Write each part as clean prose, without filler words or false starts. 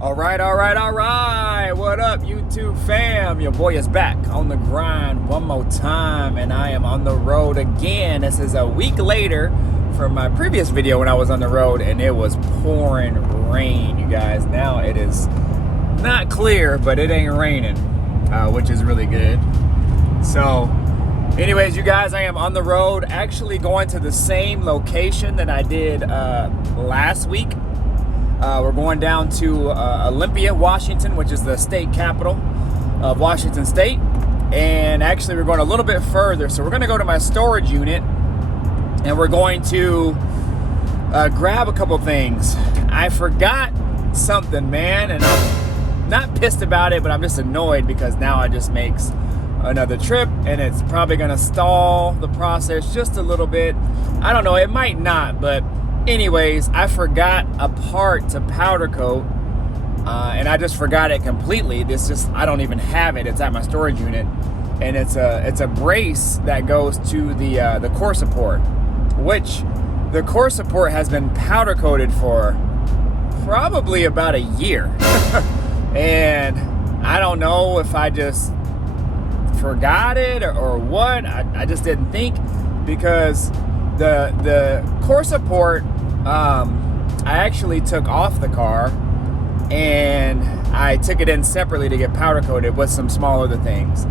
All right. What up, YouTube fam? Your boy is back on the grind one more time, and I am on the road again. This is a week later from my previous video when I was on the road, and it was pouring rain, you guys. Now it is not clear, but it ain't raining, which is really good. So, anyways, you guys, I am on the road, actually going to the same location that I did last week. We're going down to Olympia, Washington, which is the state capital of Washington State. And actually, we're going a little bit further. So we're going to go to my storage unit, and we're going to grab a couple things. I forgot something, man, and I'm not pissed about it, but I'm just annoyed because now it just makes another trip, and it's probably going to stall the process just a little bit. I don't know, it might not, but anyways, I forgot a part to powder coat, and I just forgot it completely. I don't even have it. It's at my storage unit, and it's a brace that goes to the core support, which the core support has been powder coated for probably about a year. And I don't know if I just forgot it or what. I just didn't think, because the core support, I actually took off the car and I took it in separately to get powder coated with some small other things,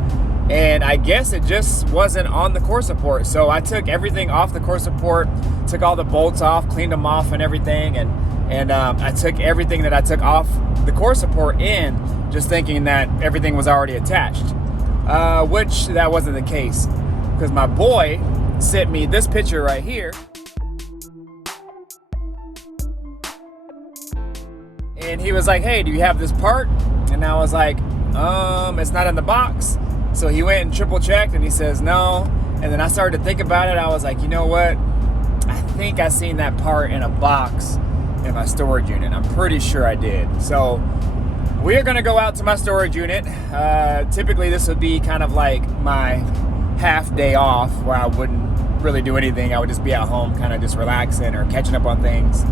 and I guess it just wasn't on the core support. So I took everything off the core support, took all the bolts off, cleaned them off and everything, and I took everything that I took off the core support in, just thinking that everything was already attached, which that wasn't the case, because my boy sent me this picture right here. And he was like, hey, do you have this part? And I was like, it's not in the box. So he went and triple checked, and he says no. And then I started to think about it. I was like, you know what? I think I seen that part in a box in my storage unit. I'm pretty sure I did. So we're gonna go out to my storage unit. Typically this would be kind of like my half day off, where I wouldn't really do anything. I would just be at home, kind of just relaxing or catching up on things.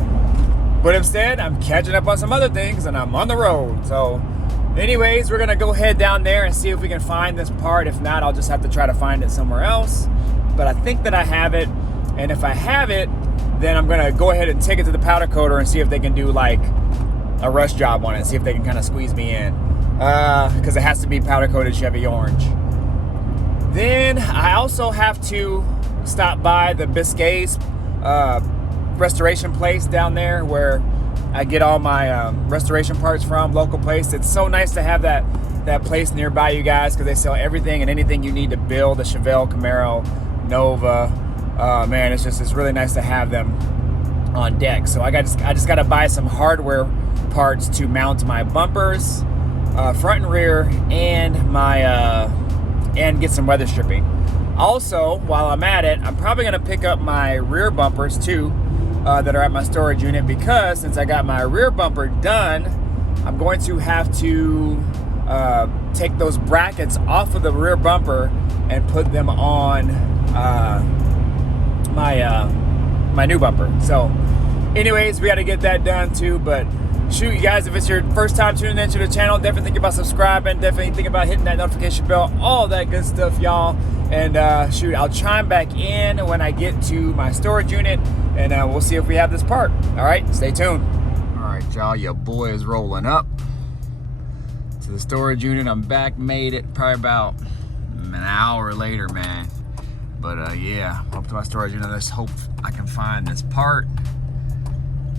But instead, I'm catching up on some other things, and I'm on the road. So anyways, we're gonna go head down there and see if we can find this part. If not, I'll just have to try to find it somewhere else. But I think that I have it, and if I have it, then I'm gonna go ahead and take it to the powder coater and see if they can do like a rush job on it, see if they can kind of squeeze me in, because it has to be powder coated Chevy orange. Then I also have to stop by the Biscay's restoration place down there, where I get all my restoration parts from, local place. It's so nice to have that place nearby, you guys, because they sell everything and anything you need to build a Chevelle, Camaro, Nova. Man, it's really nice to have them on deck. So I just got to buy some hardware parts to mount my bumpers, front and rear, and my and get some weather stripping. Also, while I'm at it, I'm probably going to pick up my rear bumpers too, that are at my storage unit, because since I got my rear bumper done, I'm going to have to take those brackets off of the rear bumper and put them on my new bumper. So anyways, we got to get that done too. But shoot, you guys, if it's your first time tuning into the channel, definitely think about subscribing, definitely think about hitting that notification bell, all that good stuff, y'all. And shoot, I'll chime back in when I get to my storage unit, and we'll see if we have this part. All right, stay tuned. All Alright y'all, your boy is rolling up to the storage unit. I'm back, made it probably about an hour later, man. But yeah, up to my storage unit. Let's hope I can find this part,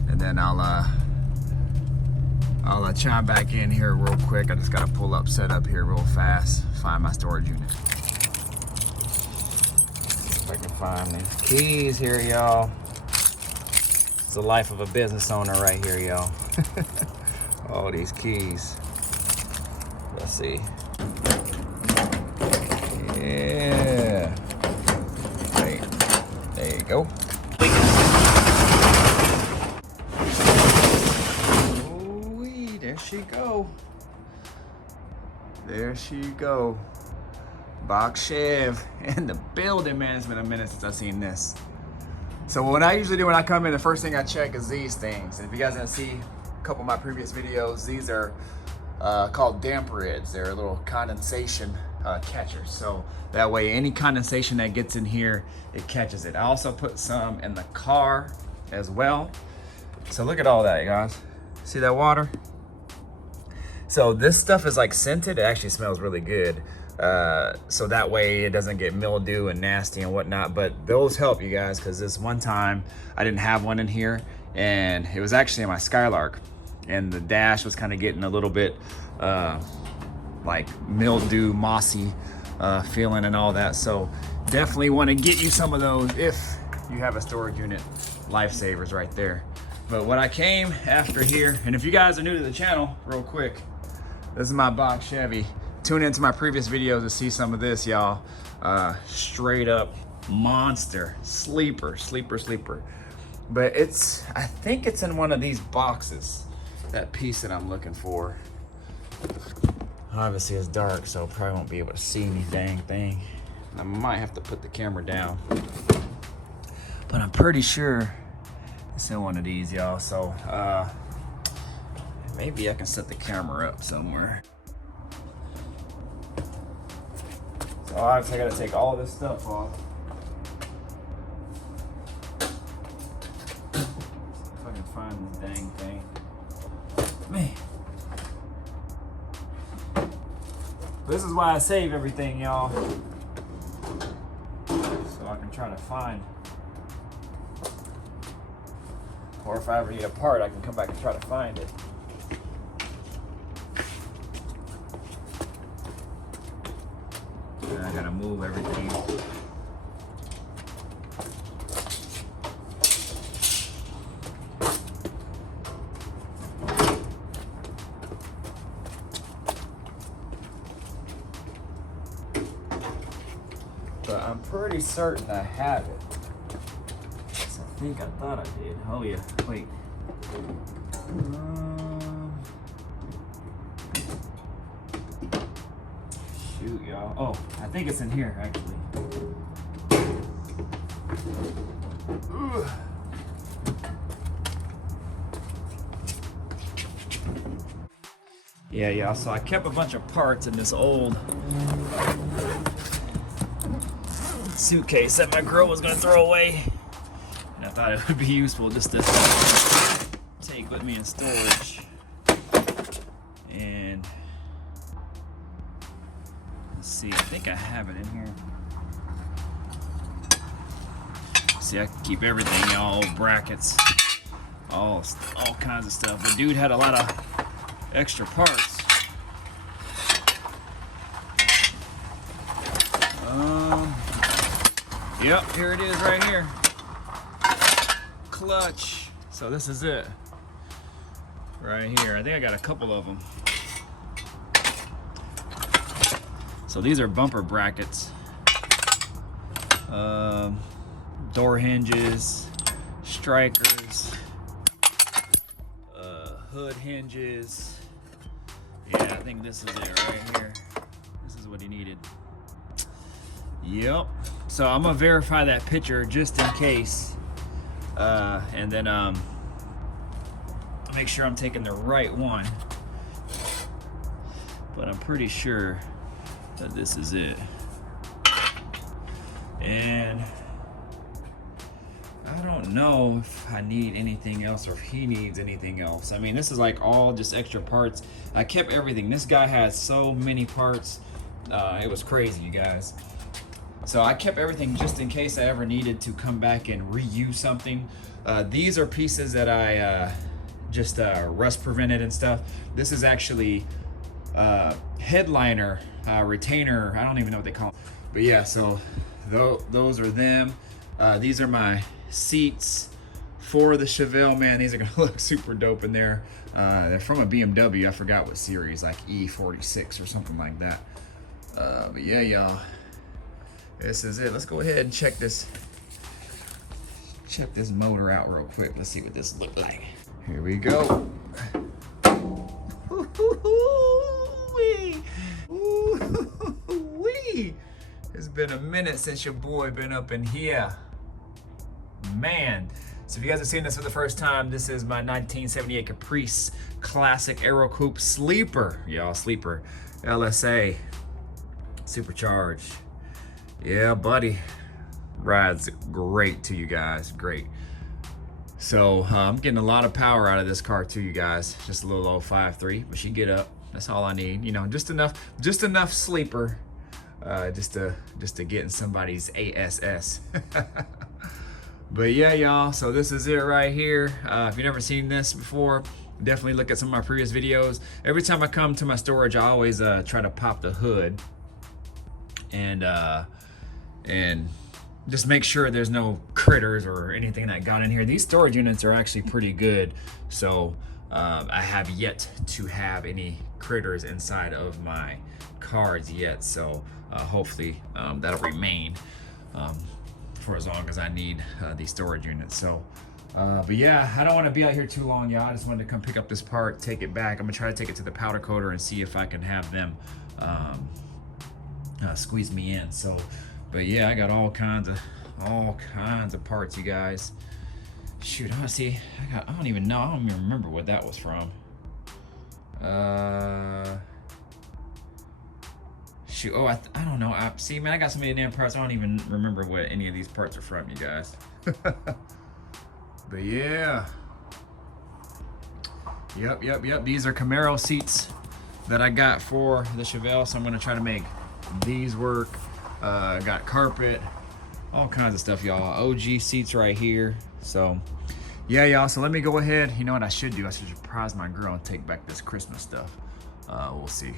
and then I'll chime back in here real quick. I just gotta pull up, set up here real fast, find my storage unit. If I can find these keys here, y'all. It's the life of a business owner right here, y'all. All these keys. Let's see. Yeah. Right. There you go. Ooh-wee, there she go. There she go. Box Chev in the building, man. It's been a minute since I've seen this. So what I usually do when I come in, the first thing I check is these things. And if you guys didn't see a couple of my previous videos, these are called damper heads. They're little condensation catchers. So that way any condensation that gets in here, it catches it. I also put some in the car as well. So look at all that, you guys. See that water? So this stuff is like scented. It actually smells really good. So that way it doesn't get mildew and nasty and whatnot. But those help, you guys, because this one time I didn't have one in here, and it was actually in my Skylark, and the dash was kind of getting a little bit like mildew, mossy feeling and all that. So definitely want to get you some of those if you have a storage unit. Lifesavers right there. But what I came after here, and if you guys are new to the channel, real quick, this is my box Chevy. Tune into my previous videos to see some of this, y'all. Straight up monster, sleeper. But I think it's in one of these boxes, that piece that I'm looking for. Obviously it's dark, so probably won't be able to see any dang thing. I might have to put the camera down. But I'm pretty sure it's in one of these, y'all. So maybe I can set the camera up somewhere. So obviously I gotta take all this stuff off. See if I can find this dang thing. Man. This is why I save everything, y'all. So I can try to find. Or if I ever need a part, I can come back and try to find it. And I gotta move everything. But I'm pretty certain I have it. I think I thought I did. Oh yeah, wait. Shoot, y'all. Oh, I think it's in here, actually. Ugh. Yeah, y'all, so I kept a bunch of parts in this old suitcase that my girl was gonna throw away. I thought it would be useful just to take with me in storage. And let's see, I think I have it in here. See, I can keep everything, y'all, brackets, all kinds of stuff. The dude had a lot of extra parts. Yep, here it is right here. Clutch. So this is it right here. I think I got a couple of them. So these are bumper brackets, door hinges, strikers, hood hinges. Yeah, I think this is it right here. This is what he needed. Yep. So I'm gonna verify that picture just in case. And then make sure I'm taking the right one. But I'm pretty sure that this is it. And I don't know if I need anything else or if he needs anything else. I mean, this is like all just extra parts. I kept everything. This guy has so many parts. It was crazy, you guys. So I kept everything just in case I ever needed to come back and reuse something. These are pieces that I just rust prevented and stuff. This is actually headliner, retainer, I don't even know what they call them. But yeah, so those are them. These are my seats for the Chevelle, man. These are gonna look super dope in there. They're from a BMW, I forgot what series, like E46 or something like that. But yeah, y'all, this is it. Let's go ahead and check this motor out real quick. Let's see what this looks like. Here we go. It's been a minute since your boy been up in here, man. So if you guys have seen this for the first time, this is my 1978 Caprice Classic Aero Coupe Sleeper, y'all. Sleeper LSA supercharged. Yeah, buddy, rides great to you guys, great. So I'm getting a lot of power out of this car too, you guys. Just a little old 5.3, but she get up. That's all I need, you know, just enough sleeper, just to get in somebody's ASS. But yeah, y'all, so this is it right here. If you've never seen this before, definitely look at some of my previous videos. Every time I come to my storage, I always try to pop the hood and just make sure there's no critters or anything that got in here. These storage units are actually pretty good, so I have yet to have any critters inside of my cars yet, so hopefully that'll remain for as long as I need these storage units. So but yeah, I don't want to be out here too long, y'all. I just wanted to come pick up this part, take it back. I'm gonna try to take it to the powder coater and see if I can have them squeeze me in. So but yeah, I got all kinds of parts, you guys. Shoot, I see. I don't even know. I don't even remember what that was from. Shoot. Oh, I don't know. See, man, I got so many damn parts. I don't even remember what any of these parts are from, you guys. But yeah. Yep. These are Camaro seats that I got for the Chevelle, so I'm gonna try to make these work. Got carpet, all kinds of stuff, y'all. OG seats right here. So yeah, y'all, so let me go ahead. You know what I should do? I should surprise my girl and take back this Christmas stuff. We'll see.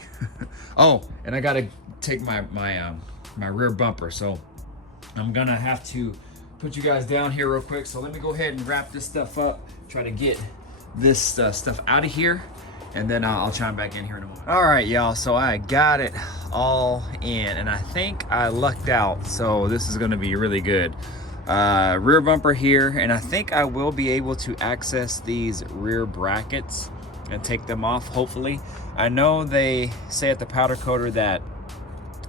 Oh, and I gotta take my rear bumper, so I'm gonna have to put you guys down here real quick. So let me go ahead and wrap this stuff up, try to get this stuff out of here, and then I'll chime back in here in a moment. All right, y'all, so I got it all in, and I think I lucked out, so this is gonna be really good. Rear bumper here, and I think I will be able to access these rear brackets and take them off, hopefully. I know they say at the powder coater that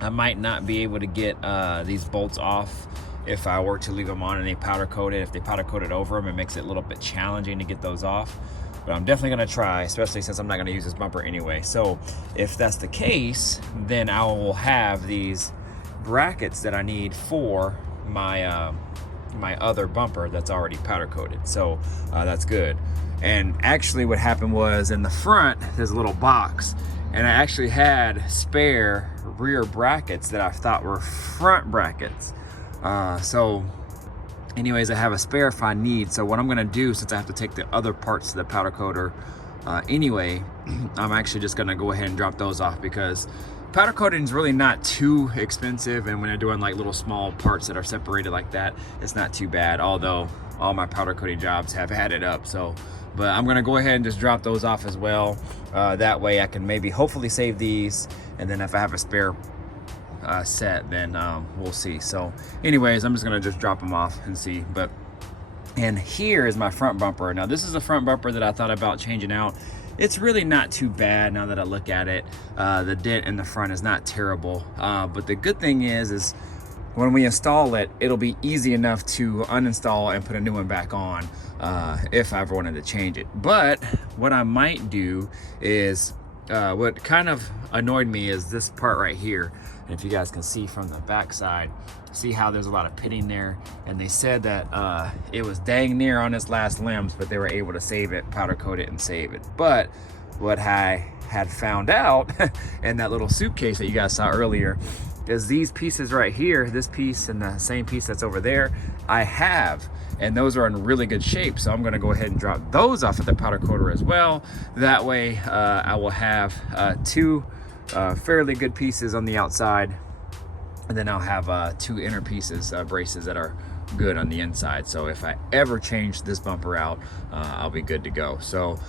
I might not be able to get these bolts off if I were to leave them on and they powder coat it. If they powder coat it over them, it makes it a little bit challenging to get those off. But I'm definitely gonna try, especially since I'm not gonna use this bumper anyway. So if that's the case, then I will have these brackets that I need for my my other bumper that's already powder coated. So that's good. And actually what happened was, in the front there's a little box, and I actually had spare rear brackets that I thought were front brackets. So anyways, I have a spare if I need. So what I'm gonna do, since I have to take the other parts to the powder coater anyway, I'm actually just gonna go ahead and drop those off, because powder coating is really not too expensive, and when you're doing like little small parts that are separated like that, it's not too bad, although all my powder coating jobs have added up. So but I'm gonna go ahead and just drop those off as well. That way I can maybe hopefully save these, and then if I have a spare set, then we'll see. So anyways, I'm just gonna just drop them off and see. And here is my front bumper. Now this is a front bumper that I thought about changing out. It's really not too bad now that I look at it. The dent in the front is not terrible, but the good thing is when we install it, it'll be easy enough to uninstall and put a new one back on if I ever wanted to change it. But what I might do is what kind of annoyed me is this part right here. And if you guys can see from the back side, see how there's a lot of pitting there. And they said that it was dang near on its last limbs, but they were able to save it, powder coat it and save it. But what I had found out in that little suitcase that you guys saw earlier is these pieces right here, this piece and the same piece that's over there, I have, and those are in really good shape. So I'm gonna go ahead and drop those off at the powder coater as well. That way I will have two fairly good pieces on the outside, and then I'll have two inner pieces, braces that are good on the inside. So if I ever change this bumper out, I'll be good to go. So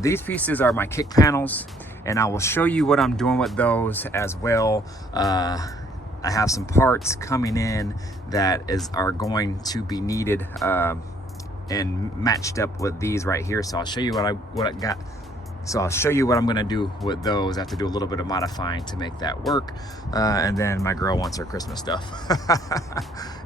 these pieces are my kick panels, and I will show you what I'm doing with those as well. I have some parts coming in that are going to be needed and matched up with these right here. So I'll show you what I got. So I'll show you what I'm gonna do with those. I have to do a little bit of modifying to make that work. And then my girl wants her Christmas stuff.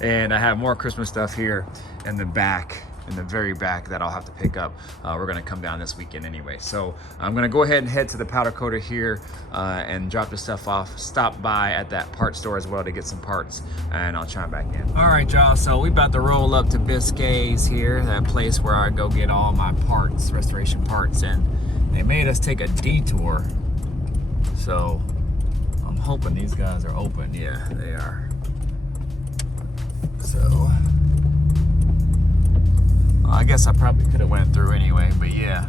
And I have more Christmas stuff here in the back, in the very back, that I'll have to pick up. We're gonna come down this weekend anyway. So I'm gonna go ahead and head to the powder coater here and drop the stuff off. Stop by at that part store as well to get some parts, and I'll chime back in. All right, y'all, so we about to roll up to Biscay's here, that place where I go get all my parts, restoration parts, and they made us take a detour. So I'm hoping these guys are open. Yeah, they are. So I guess I probably could have went through anyway, but yeah.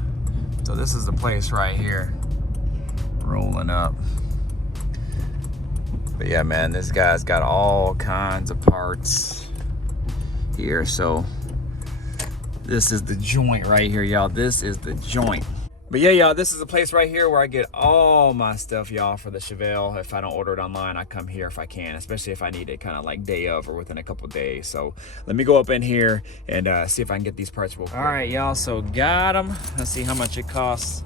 So this is the place right here, rolling up. But yeah, man, this guy's got all kinds of parts here. So this is the joint right here, y'all. This is the joint. But yeah, y'all, this is a place right here where I get all my stuff, y'all, for the Chevelle. If I don't order it online, I come here if I can, especially if I need it kind of like day of or within a couple days. So let me go up in here and see if I can get these parts real quick. All right, y'all, so got them. Let's see how much it costs.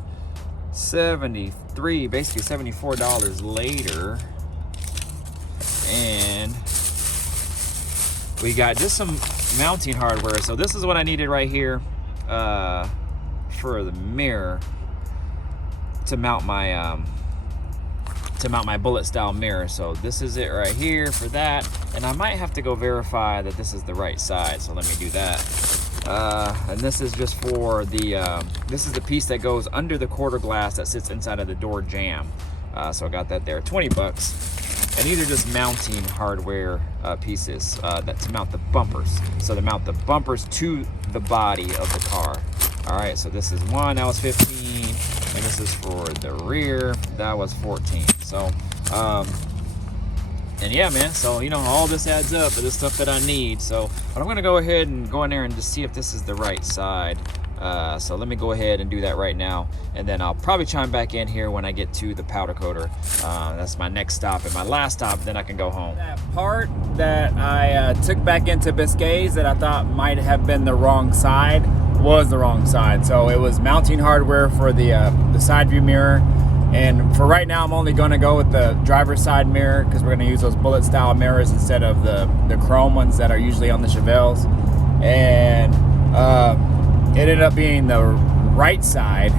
$73, basically $74 later. And we got just some mounting hardware. So this is what I needed right here for the mirror, to mount my bullet style mirror. So this is it right here for that, and I might have to go verify that this is the right side, so let me do that. And this is just for the this is the piece that goes under the quarter glass that sits inside of the door jamb. So I got that there, 20 bucks. And these are just mounting hardware pieces that to mount the bumpers. So to mount the bumpers to the body of the car. All right, so this is one, that was 15, and this is for the rear, that was 14. So, and yeah, man, so, you know, all this adds up to the stuff that I need. So, but I'm gonna go ahead and go in there and just see if this is the right side. So let me go ahead and do that right now, and then I'll probably chime back in here when I get to the powder coater. That's my next stop, and my last stop, then I can go home. That part that I took back into Biscay's that I thought might have been the wrong side was the wrong side. So it was mounting hardware for the side view mirror, and for right now I'm only going to go with the driver's side mirror because we're going to use those bullet style mirrors instead of the chrome ones that are usually on the Chevelles. And it ended up being the right side,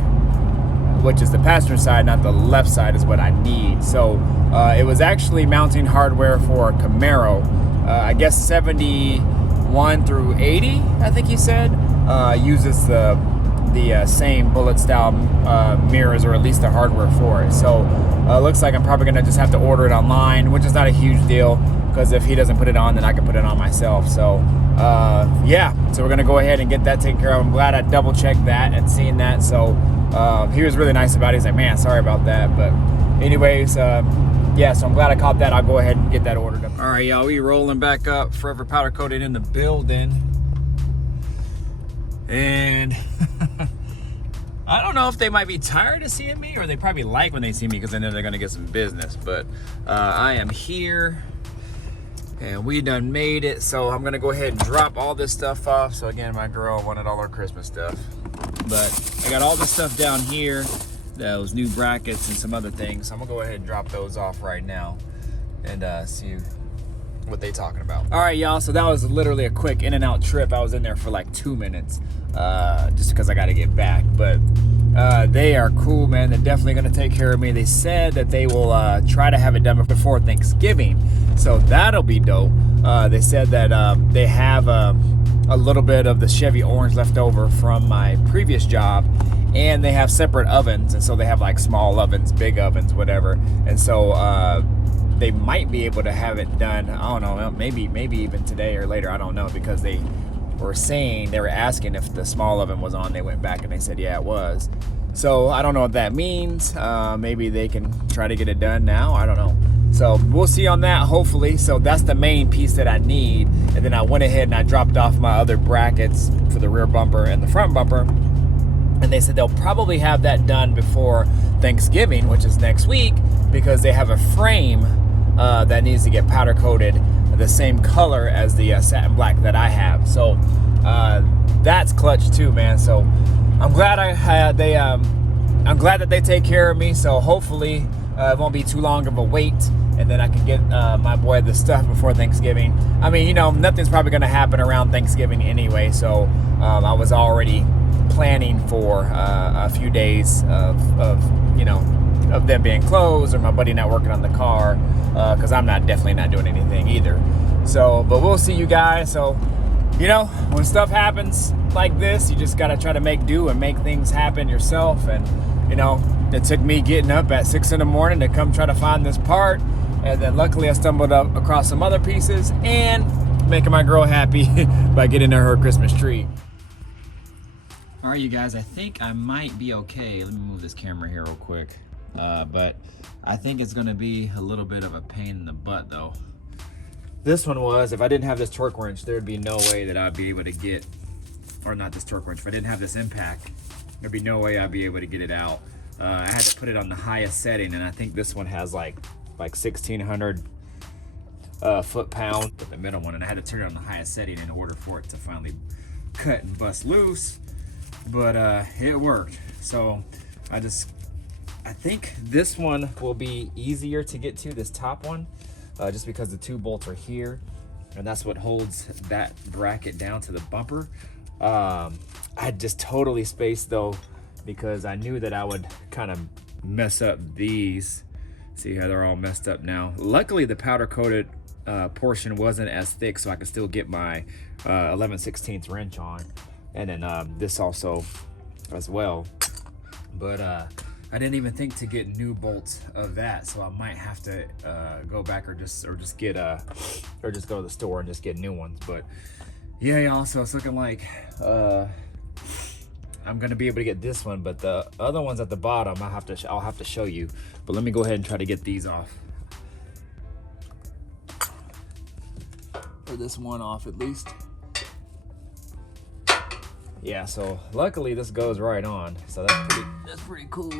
which is the passenger side, not the left side, is what I need. So it was actually mounting hardware for Camaro. I guess 71 through 80, I think he said, uses the same bullet style mirrors, or at least the hardware for it. So looks like I'm probably gonna just have to order it online, which is not a huge deal, because if he doesn't put it on, then I can put it on myself. So yeah, so we're gonna go ahead and get that taken care of. I'm glad I double checked that and seen that. So he was really nice about it. He's like, man, sorry about that. But anyways, yeah, so I'm glad I caught that. I'll go ahead and get that ordered up. All right, y'all, we rolling back up. Forever Powder Coated in the building. And I don't know if they might be tired of seeing me, or they probably like when they see me because they know they're gonna get some business. But I am here, and we done made it. So I'm gonna go ahead and drop all this stuff off. So again, my girl wanted all her Christmas stuff, but I got all this stuff down here, those new brackets and some other things. So I'm gonna go ahead and drop those off right now and see what they talking about. All right, y'all, so that was literally a quick in and out trip. I was in there for like 2 minutes just because I got to get back. But they are cool, man. They're definitely going to take care of me. They said that they will try to have it done before Thanksgiving, so that'll be dope. They said that they have a little bit of the Chevy orange left over from my previous job, and they have separate ovens, and so they have like small ovens, big ovens, whatever. And so they might be able to have it done, I don't know, maybe even today or later, I don't know, because they were asking if the small oven was on. They went back and they said yeah, it was. So I don't know what that means. Maybe they can try to get it done now, I don't know. So we'll see on that, hopefully. So that's the main piece that I need. And then I went ahead and I dropped off my other brackets for the rear bumper and the front bumper, and they said they'll probably have that done before Thanksgiving, which is next week, because they have a frame that needs to get powder coated the same color as the satin black that I have. So that's clutch too, man. So I'm glad I'm glad that they take care of me. So hopefully it won't be too long of a wait, and then I can get my boy the stuff before Thanksgiving. I mean, you know, nothing's probably going to happen around Thanksgiving anyway. So I was already planning for a few days of them being closed, or my buddy not working on the car, because I'm definitely not doing anything either. So, but we'll see, you guys. So, you know, when stuff happens like this, you just got to try to make do and make things happen yourself. And, you know, it took me getting up at 6 in the morning to come try to find this part, and then luckily I stumbled up across some other pieces and making my girl happy by getting her Christmas tree. All right, you guys, I think I might be okay. Let me move this camera here real quick. But I think it's gonna be a little bit of a pain in the butt though. This one was, if I didn't have this torque wrench, there'd be no way that I'd be able to get, or not this torque wrench, if I didn't have this impact, there'd be no way I'd be able to get it out. I had to put it on the highest setting, and I think this one has like 1,600 foot-pound, the middle one, and I had to turn it on the highest setting in order for it to finally cut and bust loose. But it worked. So I think this one will be easier to get to, this top one, just because the two bolts are here, and that's what holds that bracket down to the bumper. I just totally spaced though, because I knew that I would kind of mess up these. See how they're all messed up now. Luckily the powder coated portion wasn't as thick, so I could still get my 11/16 wrench on, and then this also as well. But I didn't even think to get new bolts of that, so I might have to go back or just go to the store and just get new ones. But yeah, y'all, so it's looking like I'm gonna be able to get this one, but the other ones at the bottom I'll have to show you. But let me go ahead and try to get these off, or this one off at least. Yeah, so luckily this goes right on, so that's pretty cool.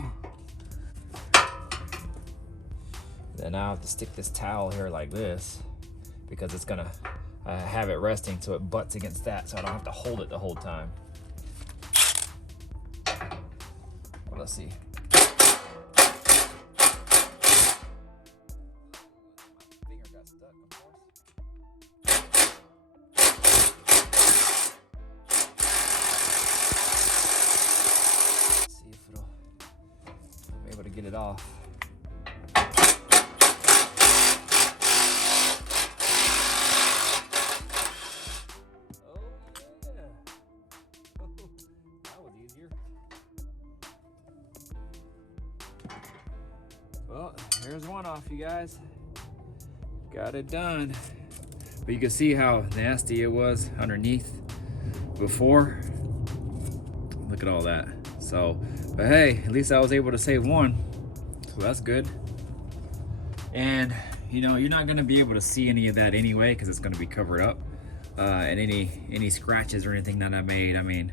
Then I'll have to stick this towel here like this, because it's gonna have it resting so it butts against that, so I don't have to hold it the whole time. Well, let's see. My finger got stuck, of course. See if I'll be able to get it off. Well, here's one off, you guys. Got it done. But you can see how nasty it was underneath before. Look at all that. So, but hey, at least I was able to save one. So that's good. And you know, you're not gonna be able to see any of that anyway, because it's gonna be covered up. And any scratches or anything that I made, I mean,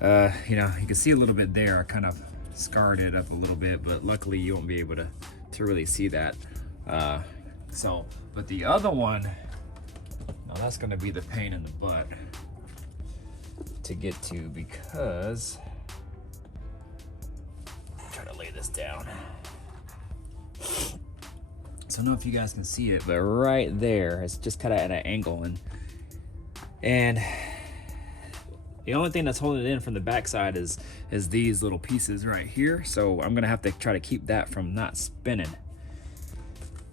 you know, you can see a little bit there. I kind of scarred it up a little bit, but luckily you won't be able to really see that. So, but the other one, now that's gonna be the pain in the butt to get to, because try to lay this down. So I don't know if you guys can see it, but right there, it's just kind of at an angle, and The only thing that's holding it in from the backside is these little pieces right here. So I'm gonna have to try to keep that from not spinning.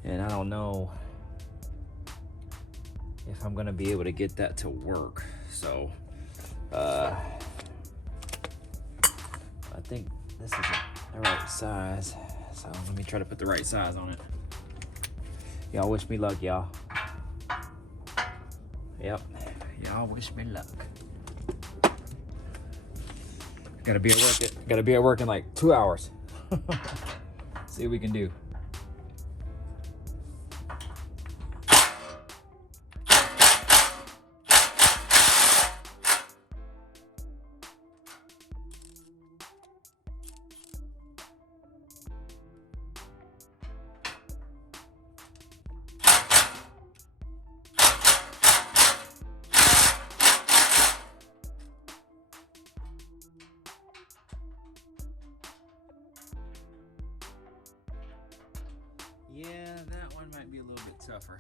And I don't know if I'm gonna be able to get that to work. So I think this is the right size. So let me try to put the right size on it. Y'all wish me luck, y'all. Yep, y'all wish me luck. Gotta be at work in like 2 hours. See what we can do. Yeah, that one might be a little bit tougher.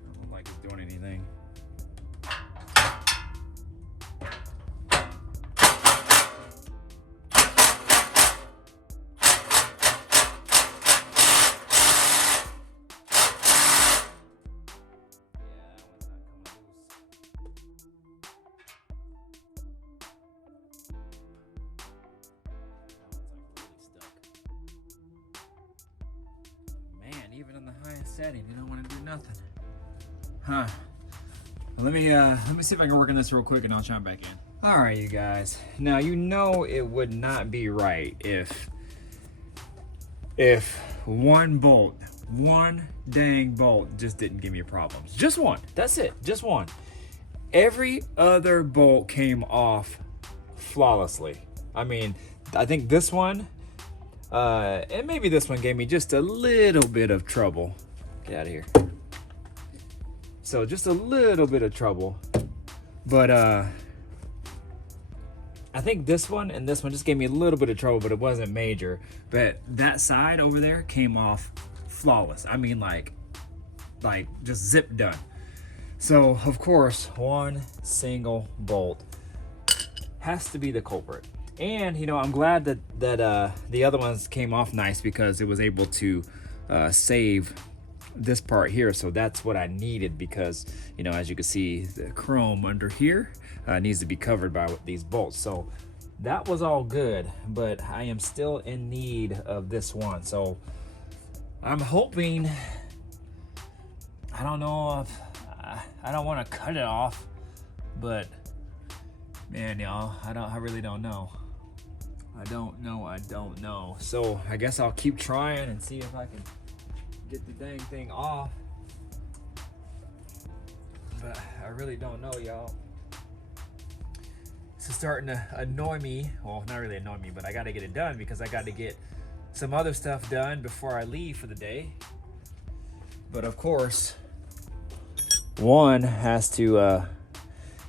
Doesn't look like it's doing anything. Even in the highest setting, you don't want to do nothing. Huh. Well, let me see if I can work on this real quick and I'll chime back in. All right, you guys. Now, you know it would not be right if one bolt, one dang bolt just didn't give me problems. Just one. That's it. Just one. Every other bolt came off flawlessly. I mean, I think this one, and maybe this one gave me just a little bit of trouble. Get out of here. So just a little bit of trouble. But I think this one and this one just gave me a little bit of trouble, but it wasn't major. But that side over there came off flawless. I mean, like just zip done. So of course, one single bolt has to be the culprit. And, you know, I'm glad that the other ones came off nice because it was able to save this part here. So that's what I needed because, you know, as you can see, the chrome under here needs to be covered by these bolts. So that was all good, but I am still in need of this one. So I'm hoping, I don't know if, I don't want to cut it off, but man, y'all, I really don't know. I don't know. So I guess I'll keep trying and see if I can get the dang thing off. But I really don't know, y'all. This is starting to annoy me. Well, not really annoy me, but I got to get it done because I got to get some other stuff done before I leave for the day. But of course, one has to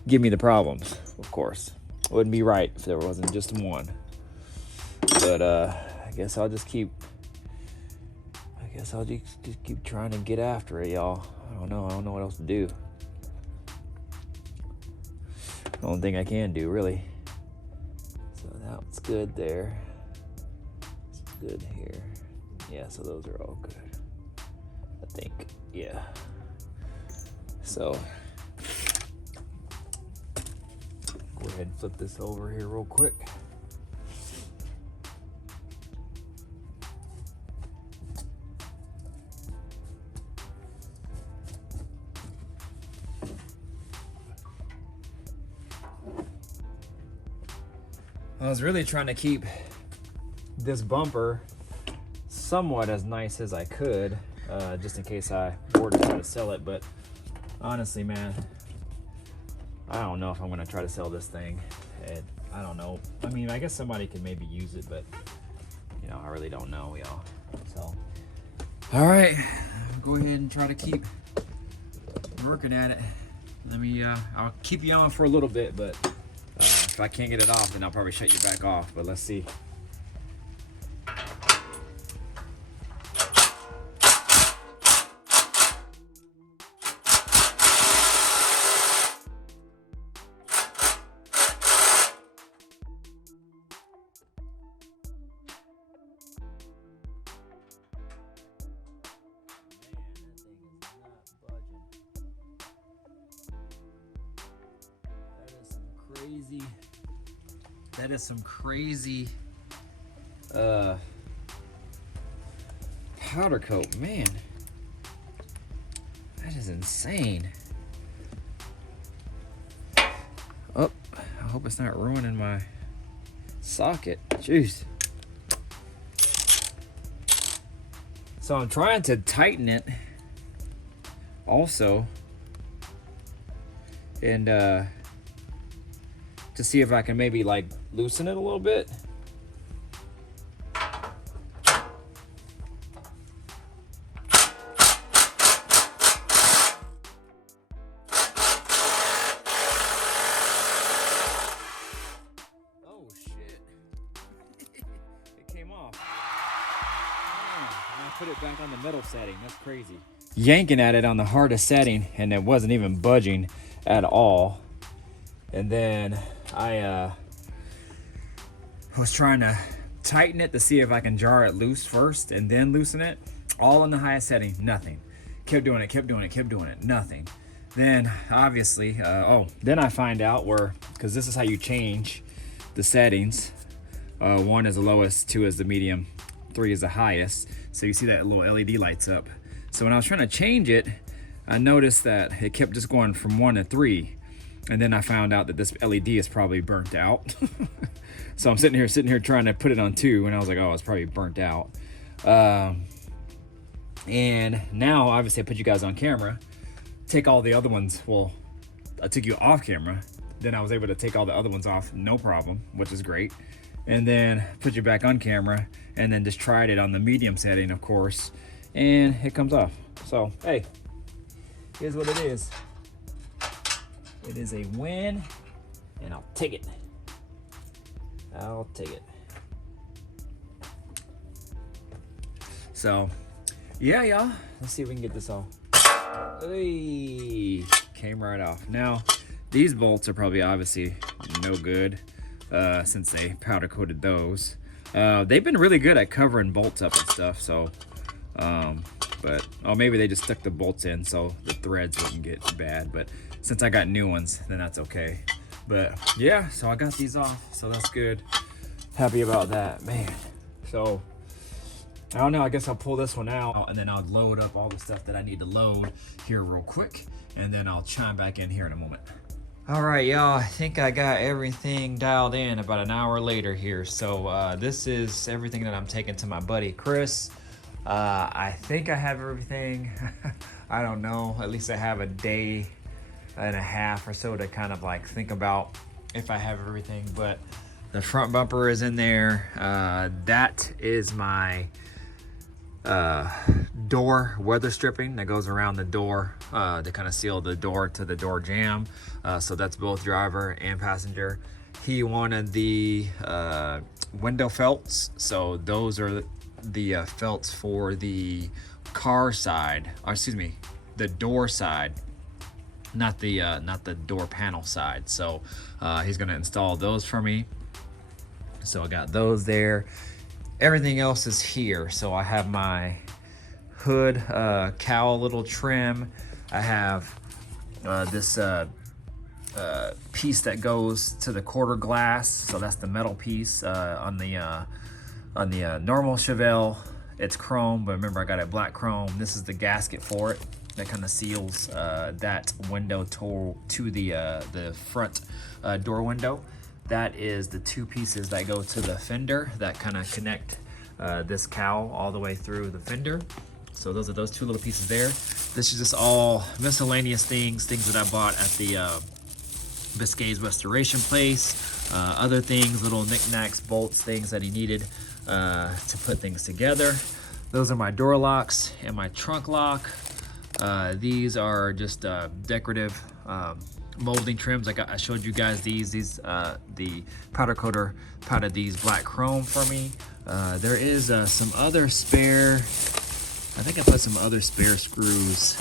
give me the problems, of course. It wouldn't be right if there wasn't just one. But I guess I'll just keep trying to get after it, y'all. I don't know what else to do. The only thing I can do, really. So that's good there. It's good here. Yeah, so those are all good. I think, yeah. So go ahead and flip this over here real quick. I was really trying to keep this bumper somewhat as nice as I could, just in case I were to try to sell it. But honestly, man, I don't know if I'm gonna try to sell this thing. I don't know. I mean, I guess somebody could maybe use it, but you know, I really don't know, y'all. So, all right, go ahead and try to keep working at it. I'll keep you on for a little bit, but if I can't get it off, then I'll probably shut you back off. But let's see. crazy. That is some crazy powder coat, man. That is insane. Oh, I hope it's not ruining my socket. Jeez. So I'm trying to tighten it also, and to see if I can maybe like loosen it a little bit. Oh shit. It came off. And I put it back on the metal setting. That's crazy. Yanking at it on the hardest setting, and it wasn't even budging at all. And then I was trying to tighten it to see if I can jar it loose first and then loosen it. All in the highest setting, nothing. Kept doing it, nothing. Then obviously, then I find out where, because this is how you change the settings. 1 is the lowest, 2 is the medium, 3 is the highest. So you see that little LED lights up. So when I was trying to change it, I noticed that it kept just going from 1 to 3. And then I found out that this LED is probably burnt out. So I'm sitting here trying to put it on 2, and I was like, oh, it's probably burnt out. And now, obviously, I put you guys on camera. Take all the other ones. Well, I took you off camera. Then I was able to take all the other ones off, no problem, which is great. And then put you back on camera, and then just tried it on the medium setting, of course, and it comes off. So, hey, here's what it is. It is a win, and I'll take it. I'll take it. So, yeah, y'all. Let's see if we can get this off. Hey, came right off. Now, these bolts are probably obviously no good since they powder coated those. They've been really good at covering bolts up and stuff. So, but maybe they just stuck the bolts in so the threads wouldn't get bad. But since I got new ones, then that's okay. But yeah, so I got these off, so that's good. Happy about that, man. So I don't know, I guess I'll pull this one out, and then I'll load up all the stuff that I need to load here real quick, and then I'll chime back in here in a moment. All right, y'all, I think I got everything dialed in about an hour later here. So this is everything that I'm taking to my buddy Chris. I think I have everything. I don't know, at least I have a day and a half or so to kind of like think about if I have everything. But the front bumper is in there. That is my door weather stripping that goes around the door to kind of seal the door to the door jamb. So that's both driver and passenger. He wanted the window felts, so those are the felts for the car side, or excuse me, the door side, not the door panel side. So he's gonna install those for me. So I got those there. Everything else is here. So I have my hood cowl little trim. I have this piece that goes to the quarter glass. So that's the metal piece on the normal Chevelle. It's chrome, but remember I got it black chrome. This is the gasket for it that kind of seals that window to the front door window. That is the 2 pieces that go to the fender that kind of connect this cowl all the way through the fender. So those are those 2 little pieces there. This is just all miscellaneous things that I bought at the Biscay's restoration place. Other things, little knickknacks, bolts, things that he needed to put things together. Those are my door locks and my trunk lock. These are just decorative molding trims. I showed you guys these. The powder coater powdered these black chrome for me. There is some other spare, I think I put some other spare screws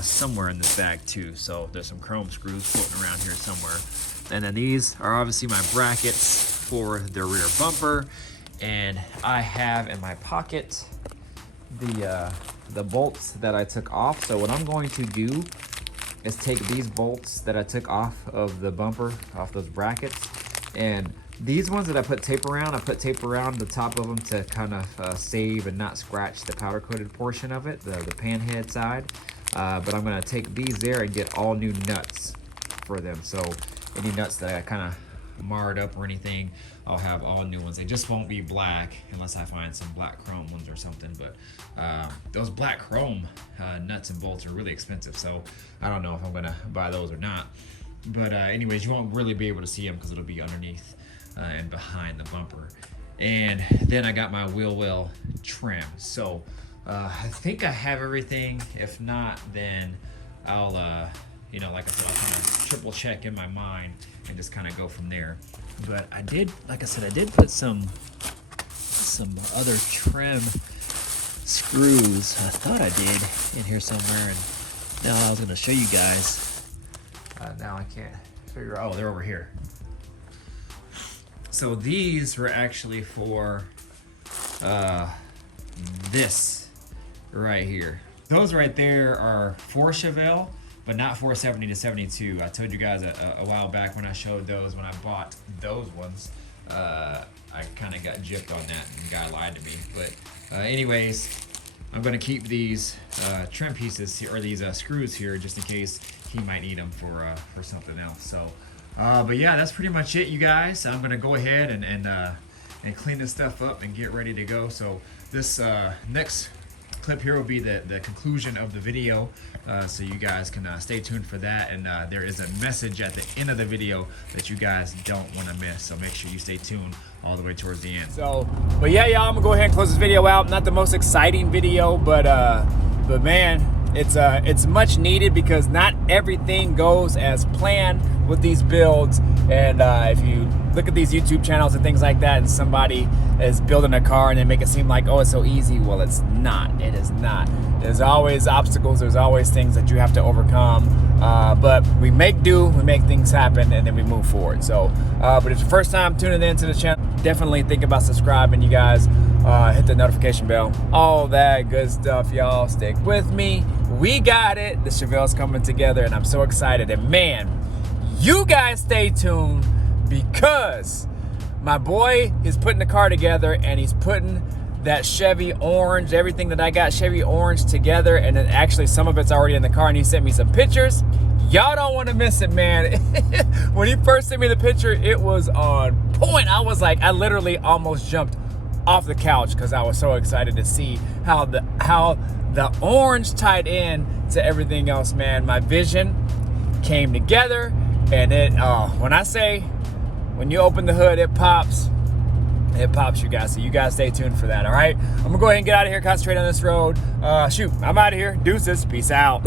somewhere in this bag too. So there's some chrome screws floating around here somewhere. And then these are obviously my brackets for the rear bumper. And I have in my pocket the bolts that I took off. So what I'm going to do is take these bolts that I took off of the bumper, off those brackets, and these ones that I put tape around the top of them to kind of save and not scratch the powder coated portion of it, the pan head side. But I'm gonna take these there and get all new nuts for them. So any nuts that I kind of marred up or anything, I'll have all new ones. They just won't be black unless I find some black chrome ones or something. But those black chrome nuts and bolts are really expensive, so I don't know if I'm gonna buy those or not. But anyways, you won't really be able to see them because it'll be underneath and behind the bumper. And then I got my wheel well trim. So I think I have everything. If not, then I'll you know, like I said, I'll kind of triple check in my mind and just kind of go from there. But I did, like I said, I did put some other trim screws. I thought I did in here somewhere, and now I was gonna show you guys. Now I can't figure out. Oh, they're over here. So these were actually for this right here. Those right there are for Chevelle, but not 470 to 72. I told you guys a while back when I showed those, when I bought those ones, I kind of got gypped on that and the guy lied to me. But anyways, I'm gonna keep these trim pieces here, or these screws here, just in case he might need them for something else. So, but yeah, that's pretty much it, you guys. I'm gonna go ahead and clean this stuff up and get ready to go. So this next clip here will be the conclusion of the video, so you guys can stay tuned for that. And there is a message at the end of the video that you guys don't want to miss, so make sure you stay tuned all the way towards the end. So, but yeah, y'all, I'm gonna go ahead and close this video out. Not the most exciting video, but man, it's much needed, because not everything goes as planned with these builds. And if you look at these YouTube channels and things like that, and somebody is building a car and they make it seem like, oh, it's so easy. Well, it's not. It is not. There's always obstacles. There's always things that you have to overcome. But we make do, we make things happen, and then we move forward. So, but if it's the first time tuning into the channel, definitely think about subscribing, you guys. Hit the notification bell, all that good stuff, y'all. Stick with me. We got it. The Chevelle's coming together, and I'm so excited. And man, you guys stay tuned, because my boy is putting the car together, and he's putting that Chevy orange, everything that I got Chevy orange together, and then actually some of it's already in the car, and he sent me some pictures. Y'all don't want to miss it, man. When he first sent me the picture, it was on point. I was like, I literally almost jumped off the couch because I was so excited to see how the orange tied in to everything else, man. My vision came together, and it when I say, when you open the hood, it pops, you guys. So you guys stay tuned for that. All right, I'm gonna go ahead and get out of here, concentrate on this road. Shoot, I'm out of here. Deuces, peace out.